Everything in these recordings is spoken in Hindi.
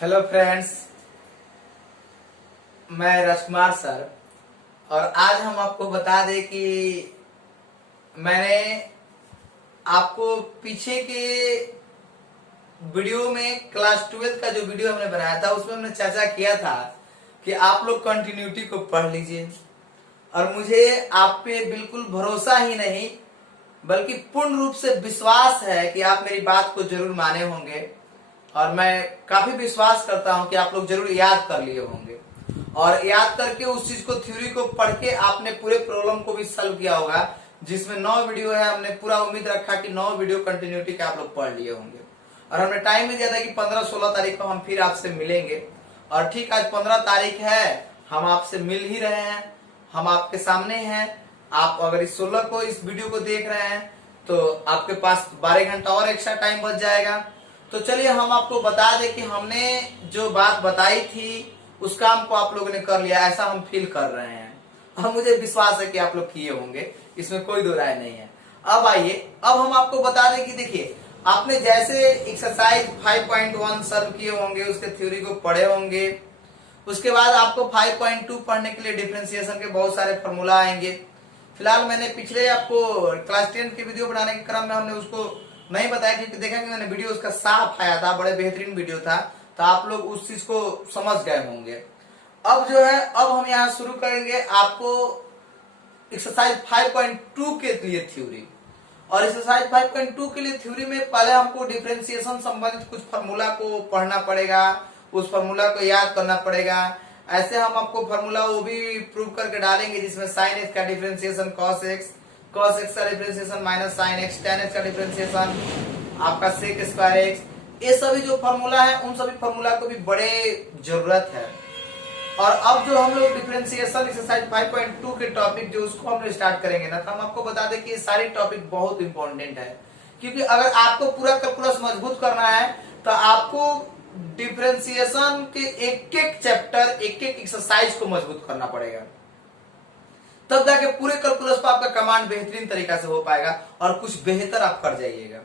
हेलो फ्रेंड्स, मैं राजकुमार सर। और आज हम आपको बता दें कि मैंने आपको पीछे के वीडियो में क्लास 12 का जो वीडियो हमने बनाया था उसमें हमने चर्चा किया था कि आप लोग कंटिन्यूटी को पढ़ लीजिए। और मुझे आप पे बिल्कुल भरोसा ही नहीं बल्कि पूर्ण रूप से विश्वास है कि आप मेरी बात को जरूर माने होंगे। और मैं काफी विश्वास करता हूं कि आप लोग जरूर याद कर लिए होंगे और याद करके उस चीज को, थ्योरी को पढ़ के आपने पूरे प्रॉब्लम को भी सॉल्व किया होगा, जिसमें 9 वीडियो है। हमने पूरा उम्मीद रखा कि 9 वीडियो कंटिन्यूटी के आप लोग पढ़ लिए होंगे। और हमने टाइम भी दिया था कि 15-16 तारीख को हम फिर आपसे मिलेंगे। और ठीक आज 15 तारीख है, हम आपसे मिल ही रहे हैं, हम आपके सामने हैं। आप अगर इस 16 को इस वीडियो को देख रहे हैं तो आपके पास 12 घंटा और एक्स्ट्रा टाइम बच जाएगा। तो चलिए हम आपको बता दें कि हमने जो बात बताई थी उस काम को आप लोगों ने कर लिया, ऐसा हम फील कर रहे हैं। और मुझे विश्वास है कि आप लोग किए होंगे, इसमें कोई दो राय नहीं है। अब आइए, अब हम आपको बता दें कि देखिए, आपने जैसे एक्सरसाइज 5.1 सॉल्व किए होंगे, उसके थ्योरी को पढ़े होंगे। उसके बाद आपको 5.2 पढ़ने के लिए डिफरेंशिएशन के बहुत सारे फॉर्मूला आएंगे। फिलहाल मैंने पिछले आपको क्लास 10 के वीडियो बनाने के क्रम में हमने उसको नहीं बताया, क्योंकि देखा कि मैंने वीडियो उसका साफ आया था, बड़े बेहतरीन वीडियो था, तो आप लोग उस चीज को समझ गए होंगे। अब जो है, अब हम यहाँ शुरू करेंगे आपको एक्सरसाइज 5.2 के लिए थ्योरी। और एक्सरसाइज 5.2 के लिए थ्योरी में पहले हमको डिफरेंशिएशन संबंधित कुछ फार्मूला को पढ़ना पड़ेगा, उस फार्मूला को याद करना पड़ेगा। ऐसे हम आपको फार्मूला वो भी प्रूव करके डालेंगे, जिसमें साइन एक्स का differentiation cos x, cos x का differentiation minus sine x, tan x का डिफरेंशिएशन आपका सेक स्क्वायर एक्स। ये सभी जो फार्मूला है उन सभी फार्मूला को भी बड़े जरूरत है। और अब जो हम लोग डिफरेंशिएशन एक्सरसाइज 5.2 के टॉपिक जो उसको हम लोग स्टार्ट करेंगे ना, तो हम आपको बता दें कि ये सारी टॉपिक बहुत इंपॉर्टेंट है। क्योंकि अगर आपको पूरा कैलकुलस मजबूत करना है तो आपको डिफरेंशिएशन के एक एक चैप्टर, एक एक एक्सरसाइज को मजबूत करना पड़ेगा, तब जाके पूरे कैलकुलस पर आपका कमांड बेहतरीन तरीका से हो पाएगा और कुछ बेहतर आप कर जाइएगा।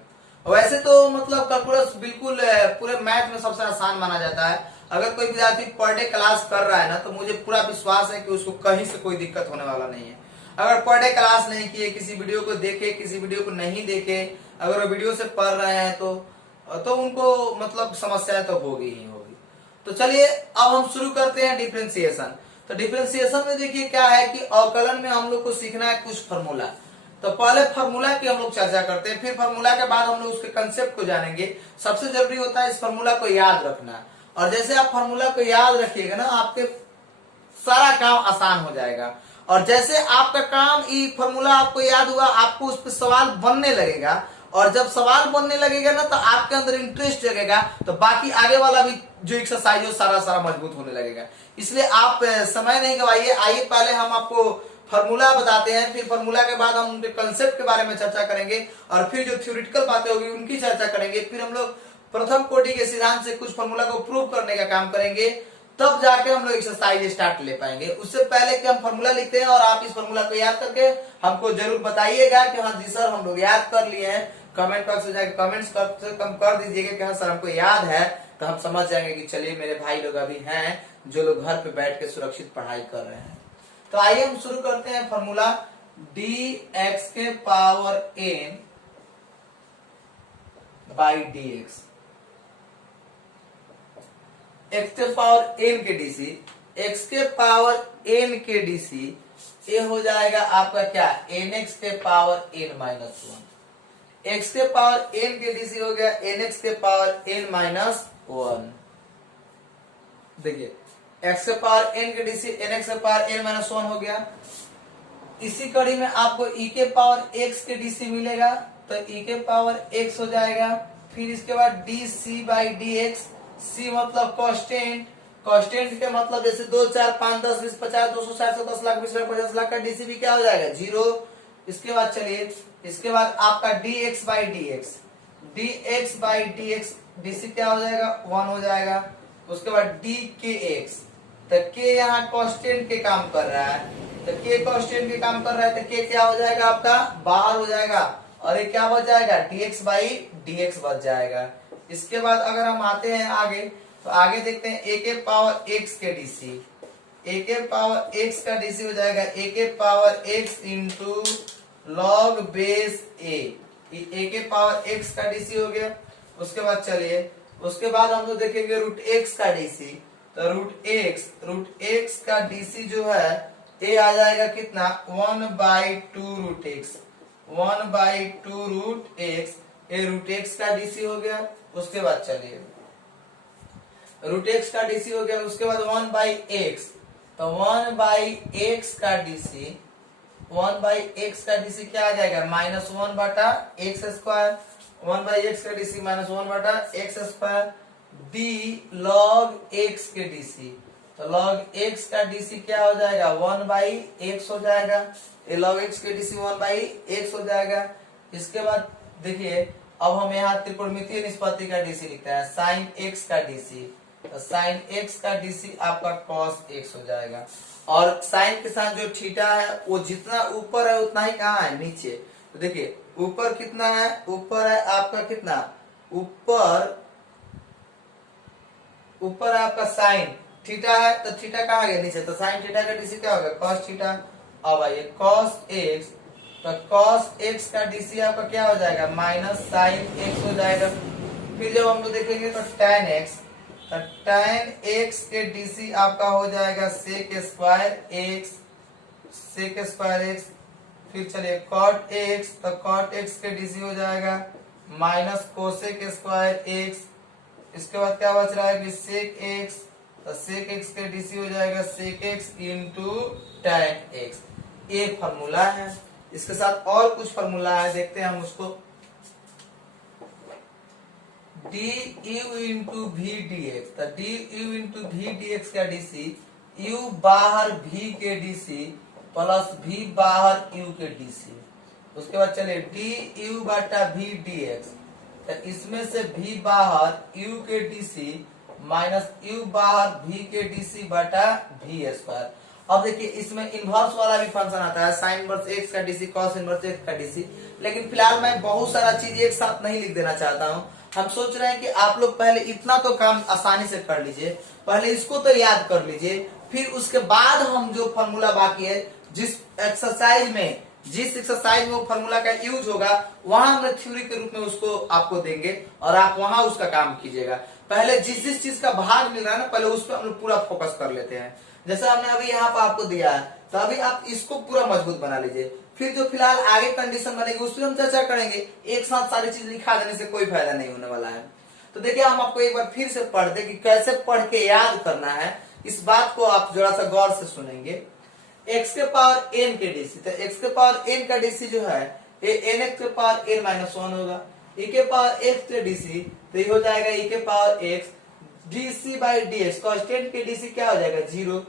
वैसे तो मतलब कैलकुलस बिल्कुल पूरे मैथ में सबसे आसान माना जाता है। अगर कोई विद्यार्थी पर डे क्लास कर रहा है ना, तो मुझे पूरा विश्वास है कि उसको कहीं से कोई दिक्कत होने वाला नहीं है। अगर पर डे क्लास नहीं किए, किसी वीडियो को देखे, किसी वीडियो को नहीं देखे, अगर वो वीडियो से पढ़ रहे हैं तो उनको मतलब समस्याएं तो होगी ही होगी। तो चलिए अब हम शुरू करते हैं डिफरेंशिएशन। तो डिफरेंशिएशन में देखिए क्या है कि अवकलन में हम लोग को सीखना है कुछ फार्मूला। तो पहले फार्मूला की हम लोग चर्चा करते हैं, फिर फार्मूला के बाद हम लोग उसके कंसेप्ट को जानेंगे। सबसे जरूरी होता है इस फार्मूला को याद रखना। और जैसे आप फार्मूला को याद रखिएगा ना, आपके सारा काम आसान हो जाएगा। और जैसे आपका काम, ये फार्मूला आपको याद हुआ, आपको उस पर सवाल बनने लगेगा। और जब सवाल बनने लगेगा ना, तो आपके अंदर इंटरेस्ट जगेगा, तो बाकी आगे वाला भी जो एक्सरसाइज हो सारा मजबूत होने लगेगा। इसलिए आप समय नहीं गवाइए। आइए पहले हम आपको फार्मूला बताते हैं, फिर फार्मूला के बाद हम उनके कंसेप्ट के बारे में चर्चा करेंगे, और फिर जो थ्योरेटिकल बातें होगी उनकी चर्चा करेंगे। फिर हम लोग प्रथम कोटि के सिद्धांत से कुछ फार्मूला को प्रूव करने का काम करेंगे, तब जाके हम लोग एक्सरसाइज स्टार्ट ले पाएंगे। उससे पहले कि हम फार्मूला लिखते हैं और आप इस फार्मूला को याद करके हमको जरूर बताइएगा कि हाँ जी सर हम लोग याद कर लिए हैं। कमेंट बॉक्स में जाकर कमेंट्स कम कर दीजिएगा कि हाँ सर हमको याद है, तो हम समझ जाएंगे कि चलिए मेरे भाई लोग अभी हैं जो लोग घर पे बैठ के सुरक्षित पढ़ाई कर रहे हैं। तो आइए हम शुरू करते हैं फार्मूला dx के power n by dx, x के पावर n के dc, x के पावर n के dc, ये हो जाएगा आपका क्या, nx के पावर n माइनस 1। x के पावर n के dc हो गया nx के पावर n माइनस 1। देखिए x के पावर n के dc nx के पावर n माइनस 1 हो गया। इसी कड़ी में आपको e के पावर x के dc मिलेगा, तो e के पावर x हो जाएगा। फिर इसके बाद dc बाई dx, c मतलब कांस्टेंट, कांस्टेंट के मतलब जैसे 2 4 5 10 20 50 200 400 10 लाख 20 लाख 50 लाख का dc भी क्या हो जाएगा, 0। इसके बाद चलिए, इसके बाद आपका dx by dx, dx by dx dc क्या हो जाएगा, 1 हो जाएगा। उसके बाद dkx, तो k यहाँ कांस्टेंट के काम कर रहा है, तो k कांस्टेंट के काम कर रहा है, तो k क्या हो जाएगा आपका, बाहर हो जाएगा। और ये क्या बच जाएगा, dx बाई dx बच जाएगा। इसके बाद अगर हम आते हैं आगे, तो आगे देखते हैं ए के पावर एक्स के डीसी। ए के पावर एक्स का डीसी हो जाएगा ए के power x into log base A के पावर एक्स का डीसी हो गया। उसके बाद चलिए उसके बाद हम तो देखेंगे रूट एक्स का डीसी। तो रूट एक्स का डीसी जो है ए आ जाएगा कितना 1/2 रूट एक्स 1/2 रूट एक्स। ए रूट एक्स का डीसी हो गया। उसके बाद चलिए रूट एक्स का डीसी हो गया। उसके बाद 1/x तो 1/x का डीसी 1/x का डीसी क्या आ जाएगा -1/x²। 1/x का DC -1/x² D log x के डीसी। तो लॉग x का डीसी क्या हो जाएगा 1/x हो जाएगा। ये लॉग x के डीसी 1/x हो जाएगा। इसके बाद देखिए अब हम यहाँ त्रिकोणमितीय निष्पत्ति का डीसी लिखते हैं साइन x का डीसी। तो साइन x का डीसी आपका कॉस x हो जाएगा। और साइन के साथ जो थीटा है वो जितना ऊपर है उतना ही कहाँ है नीचे। तो देखिए ऊपर कितना है ऊपर है आपका कितना ऊपर है आपका साइन थीटा है। तो थीटा कहाँ गया नीचे। तो साइन थीटा का डीसी क्या होगा कॉस थीटा। अब आइए कॉस एक्स तो कॉस एक्स का डीसी आपका क्या हो जाएगा माइनस साइन एक्स हो जाएगा। फिर जब हम लोग देखेंगे तो tan x तो tan x के डीसी आपका हो जाएगा sec² x। फिर चलिए cot x तो cot x के डीसी हो जाएगा माइनस cosec² x। इसके बाद क्या बच रहा है कि sec x तो sec x के डीसी हो जाएगा sec x into tan x। एक फॉर्मूला है। इसके साथ और कुछ फॉर्मूला है देखते हैं हम उसको। du into V D X तो du into V D X का डीसी u बाहर v के डीसी प्लस v बाहर u के डीसी। उसके बाद चलिए du/v dx तो इसमें से v बाहर u के डीसी माइनस u बाहर v के डीसी बटा v²। अब देखिए इसमें इनवर्स वाला भी फंक्शन आता है साइन इनवर्स एक्स का डीसी कॉस इनवर्स एक्स का डीसी। लेकिन फिलहाल मैं बहुत सारा चीज एक साथ नहीं लिख देना चाहता हूँ। हम सोच रहे हैं कि आप लोग पहले इतना तो काम आसानी से कर लीजिए पहले इसको तो याद कर लीजिए। फिर उसके बाद हम जो फॉर्मूला बाकी है जिस एक्सरसाइज में वो फॉर्मूला का यूज होगा वहां हम थ्योरी के रूप में उसको आपको देंगे और आप वहां उसका काम कीजिएगा। पहले जिस चीज का भाग मिल रहा है ना पहले उस पर हम लोग पूरा फोकस कर लेते हैं। जैसे हमने अभी यहाँ पर आपको दिया है तो अभी आप इसको पूरा मजबूत बना लीजिए। फिर जो फिलहाल आगे कंडीशन बनेगी उस पर हम चर्चा करेंगे। एक साथ सारी चीज लिखा देने से कोई फायदा नहीं होने वाला है। तो देखिए हम आपको एक बार फिर से पढ़ दे कि कैसे पढ़ के याद करना है। इस बात को आप जरा सा गौर से सुनेंगे। x के पावर n के डीसी तो x के पावर n का डीसी जो है ये nx के पावर n -1 होगा। e के पावर x के डीसी तो ये हो जाएगा e के पावर x dc/dx कांस्टेंट के डीसी क्या हो जाएगा 0।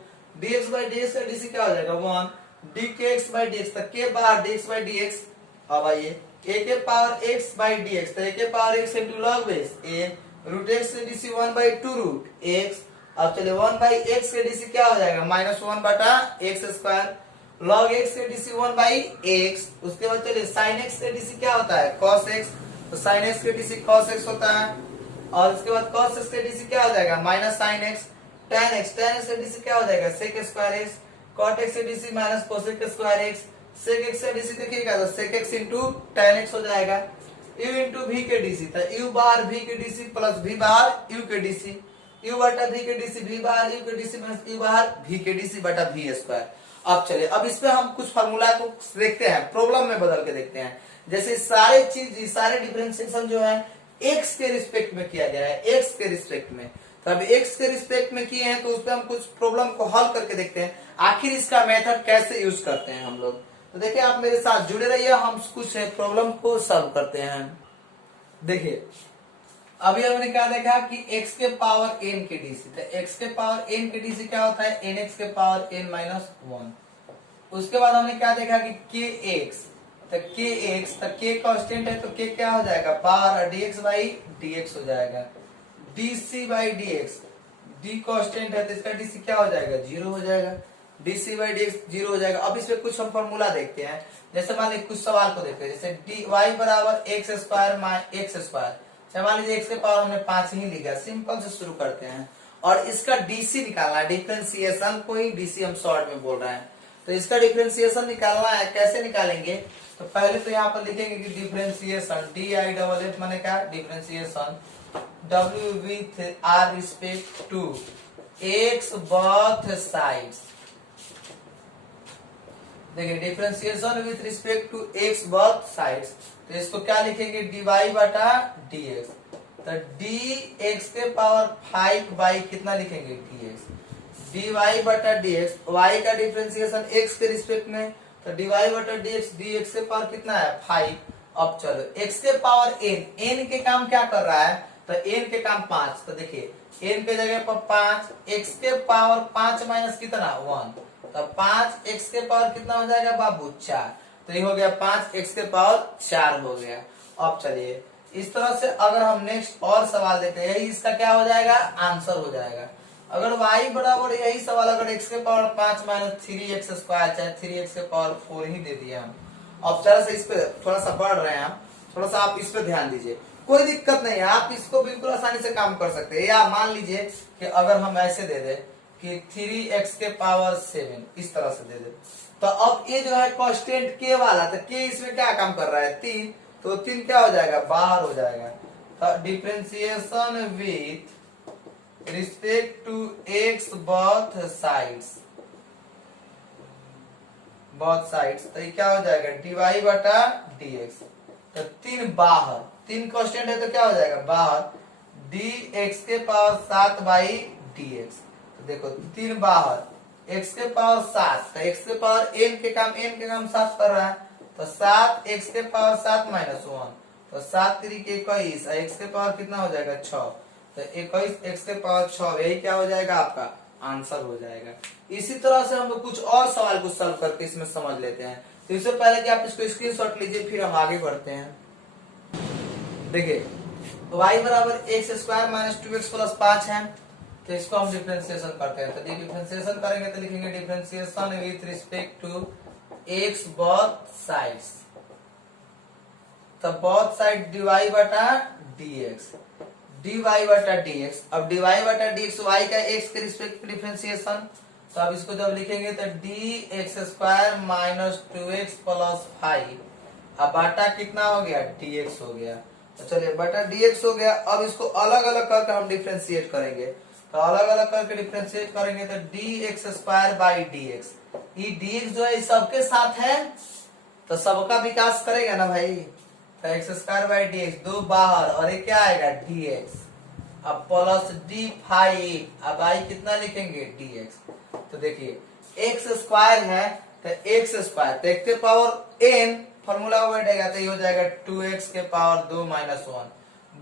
dx/dx का डीसी क्या हो जाएगा 1। dkx/dx तो k बाहर dx/dx। अब आइए a के पावर x/dx तो a के power x into log base a root x के डीसी 1/2 रूट x। अब चलिए 1/x के डीसी क्या हो जाएगा -1/x²। log x के डीसी 1/x। उसके बाद चलिए sin x के डीसी क्या होता है cos x तो sin x के डीसी cos x होता है। और उसके बाद cos x के डीसी क्या हो जाएगा minus sin x। tan x के डीसी क्या हो जाएगा sec² x। cot x के DC minus cosec² x। sec x के डीसी देखिएगा तो sec x into tan x हो जाएगा। u इंटू v के डीसी तो u बाहर v के डीसी प्लस v बाहर u के डीसी u बटा v के डीसी v बाहर u के डीसी माइनस u बाहर v के डीसी बटा v²। अब चलिए अब इस पे हम कुछ फार्मूला को देखते हैं प्रॉब्लम में बदल के देखते हैं। जैसे सारे डिफरेंशिएशन जो है x के रिस्पेक्ट में किया गया है x के रिस्पेक्ट में। तो अब x के रिस्पेक्ट में किए हैं तो उस पर हम कुछ प्रॉब्लम को हल करके देखते हैं आखिर इसका मेथड कैसे यूज करते हैं हम लोग। तो देखिए आप मेरे साथ जुड़े रहिए हम कुछ प्रॉब्लम को सॉल्व करते हैं। देखिए अभी हमने क्या देखा कि x के पावर n के डीसी तो x के पावर n के डीसी क्या होता है nx के पावर n-1। उसके बाद हमने क्या देखा कि kx तो k कांस्टेंट है तो k क्या हो जाएगा बाहर dx/dx हो जाएगा। dc/dx d कांस्टेंट है तो इसका डीसी क्या हो जाएगा 0 हो जाएगा। dc/dx 0 हो जाएगा। अब इसमें कुछ हम फॉर्मूला देखते हैं। जैसे मान लीजिए कुछ सवाल को देखते हैं जैसे dy = x² चाहे मान लीजिए x के पावर हमने 5 ही लिखा, सिंपल से शुरू करते हैं। और इसका डीसी निकालना है, डिफरेंशिएशन को ही डीसी हम शॉर्ट में बोल रहे हैं। तो इसका डिफरेंशिएशन निकालना है, कैसे निकालेंगे? तो पहले तो यहाँ पर लिखेंगे कि डिफरेंशिएशन DIFF माने क्या, differentiation W with R respect to x both sides. देखिए differentiation with respect to x both sides, तो इसको क्या लिखेंगे, dy बटा dx। तो dx के पावर 5 बाई कितना लिखेंगे, dx। dy बटा dx, y का डिफरेंशिएशन x के रिस्पेक्ट में, तो dy बटा dx, dx के पावर कितना है 5। अब चलो x के पावर n के काम क्या कर रहा है, तो n के काम 5। तो देखिए n के जगह पर 5, x के पावर 5 माइनस कितना 1, तो 5 x के पावर कितना हो जाएगा बाबू 4। तो ये हो गया 5 x के पावर 4 हो गया। अब चलिए इस तरह से अगर हम नेक्स्ट और सवाल देते हैं, यही इसका क्या हो जाएगा, आंसर हो जाएगा। अगर y बराबर यही सवाल अगर x के पावर 5 माइनस 3x स्क्वायर चाहे 3x के पावर 4 ही दे दिया हम। अब तरह से इस पे थोड़ा सा बढ़ रहे हैं हम, थोड़ा सा आप इस पे ध्यान दीजिए, कोई दिक्कत नहीं है, आप इसको बिल्कुल आसानी से काम कर सकते हैं। या मान लीजिए कि अगर हम ऐसे दे दे कि 3x के पावर 7 इस तरह से दे दे, तो अब ये जो है कांस्टेंट k वाला, तो k इसमें क्या काम कर रहा है 3, तो 3 क्या हो जाएगा बाहर हो जाएगा। तो differentiation with respect to x both sides, तो ये क्या हो जाएगा dy बटा dx। तो 3 बाहर, 3 कांस्टेंट है तो क्या हो जाएगा बाहर, dx के पावर 7 बाई dx। तो देखो 3 बाहर, x के पावर 7, तो x के पावर n के काम 7 कर रहा है, तो 7 x के पावर 7 माइनस 1, तो 7 3 के 21, x के पावर कितना हो जाएगा 6, तो 21 x के पावर 6, यही क्या हो जाएगा आपका आंसर हो जाएगा। इसी तरह से हम लोग कुछ और सवाल को सॉल्व करके इसमें समझ लेते हैं। तो इससे पहले कि आप इसको स्क्रीनशॉट लीजिए, फिर हम आगे बढ़ते हैं। देखिए y बराबर x square minus 2x plus 5 है, तो इसको हम डिफरेंशिएशन करते हैं। तो डिफरेंशिएशन करेंगे तो लिखेंगे differentiation with respect to x both sides, तो बोथ साइड dy बटा dx, dy बटा dx। अब dy बटा dx y का x के रिस्पेक्ट में डिफरेंशिएशन, तो अब इसको जब लिखेंगे तो dx square minus 2x plus 5, अब बटा कितना हो गया dx हो गया। तो चलिए बटा dx हो गया। अब इसको अलग अलग करके हम डिफरेंशिएट करेंगे, तो अलग अलग करके डिफरेंशिएट करेंगे तो dx स्क्वायर बाई dx, ये dx जो है सबके साथ है तो सबका विकास करेगा ना भाई, तो एक्स स्क्वायर बाई dx 2 बाहर और ये क्या आएगा dx, अब प्लस d5, अब आई कितना लिखेंगे dx। तो देखिए एक्स स्क्वायर है तो एक्स स्क्वायर, तो एक के पावर n फॉर्मूला बैठेगा तो ये हो जाएगा 2x के पावर 2 माइनस 1,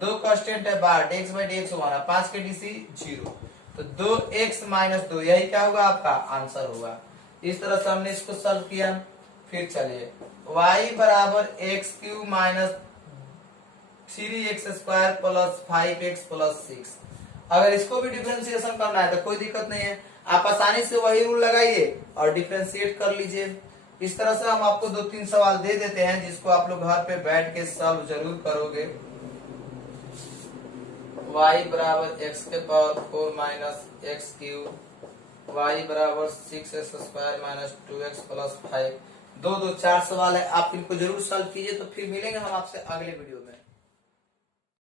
2 कांस्टेंट है बाहर, dx बाई dx 1 है, 5 के डीसी 0, तो 2x माइनस 2, यही क्या होगा आपका आंसर होगा। इस तरह से हमने इसको सॉल्व किया। फिर चलिए y बराबर x cube minus 3x square plus 5x plus 6, अगर इसको भी डिफरेंशिएशन करना है तो कोई दिक्कत नहीं है, आप आसानी से वही रूल लगाइए और डिफरेंशिएट कर लीजिए। इस तरह से हम आपको 2-3 सवाल दे देते हैं जिसको आप लोग घर पे बैठ के सॉल्व जरूर करोगे। y बराबर एक्स के power 4 minus x cube, y बराबर 6x square minus 2x plus 5, 2 2 4 सवाल है, आप इनको जरूर सॉल्व कीजिए। तो फिर मिलेंगे हम आपसे अगले वीडियो में।